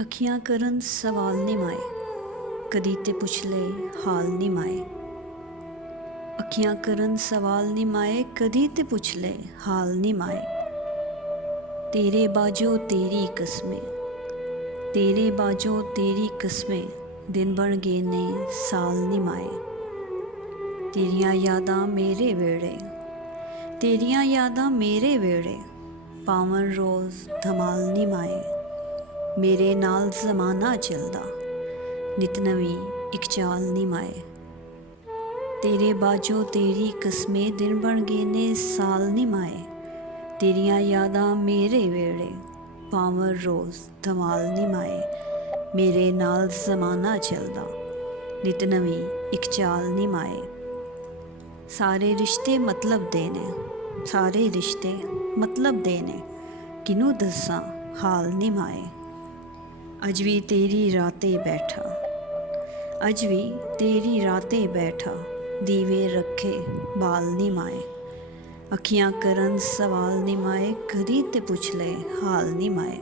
ਅੱਖੀਆਂ ਕਰਨ ਸਵਾਲ ਨੀ ਮਾਏ, ਕਦੀ ਤੇ ਪੁੱਛ ਲੈ ਹਾਲ ਨੀ ਮਾਏ। ਅੱਖੀਆਂ ਕਰਨ ਸਵਾਲ ਨੀ ਮਾਏ, ਕਦੀ ਤੇ ਪੁੱਛ ਲੈ ਹਾਲ ਨੀ ਮਾਏ। ਤੇਰੇ ਬਾਝੋਂ ਤੇਰੀ ਕਸਮੇ, ਤੇਰੇ ਬਾਝੋਂ ਤੇਰੀ ਕਸਮੇ, ਦਿਨ ਬਣ ਗਏ ਨੇ ਸਾਲ ਨੀ ਮਾਏ। ਤੇਰੀਆਂ ਯਾਦਾਂ ਮੇਰੇ ਵੇੜੇ, ਤੇਰੀਆਂ ਯਾਦਾਂ ਮੇਰੇ ਵੇੜੇ, ਪਾਵਨ ਰੋਜ਼ ਧਮਾਲ ਨੀ ਮਾਏ। ਮੇਰੇ ਨਾਲ ਜ਼ਮਾਨਾ ਚੱਲਦਾ, ਨਿਤ ਨਵੀਂ ਇੱਕ ਚਾਲ ਨੀ ਮਾਏ। ਤੇਰੇ ਬਾਝੋਂ ਤੇਰੀ ਕਸਮੇ, ਦਿਨ ਬਣ ਗਏ ਨੇ ਸਾਲ ਨੀ ਮਾਏ। ਤੇਰੀਆਂ ਯਾਦਾਂ ਮੇਰੇ ਵੇੜੇ, ਪਾਵਨ ਰੋਜ਼ ਧਮਾਲ ਨੀ ਮਾਏ। ਮੇਰੇ ਨਾਲ ਜ਼ਮਾਨਾ ਚੱਲਦਾ, ਨਿਤ ਨਵੀਂ ਇੱਕ ਚਾਲ ਨੀ ਮਾਏ। ਸਾਰੇ ਰਿਸ਼ਤੇ ਮਤਲਬ ਦੇ ਨੇ, ਸਾਰੇ ਰਿਸ਼ਤੇ ਮਤਲਬ ਦੇ ਨੇ, ਕਿਹਨੂੰ ਦੱਸਾਂ ਹਾਲ ਨੀ ਮਾਏ। ਅੱਜ ਵੀ ਤੇਰੀ ਰਾਹ 'ਤੇ ਬੈਠਾ, ਅੱਜ ਵੀ ਤੇਰੀ ਰਾਹ 'ਤੇ ਬੈਠਾ, ਦੀਵੇ ਰੱਖੇ ਬਾਲ ਨੀ ਮਾਏ। ਅੱਖੀਆਂ ਕਰਨ ਸਵਾਲ ਨੀ ਮਾਏ, ਕਦੀ ਤੇ ਪੁੱਛ ਲੈ ਹਾਲ ਨੀ ਮਾਏ।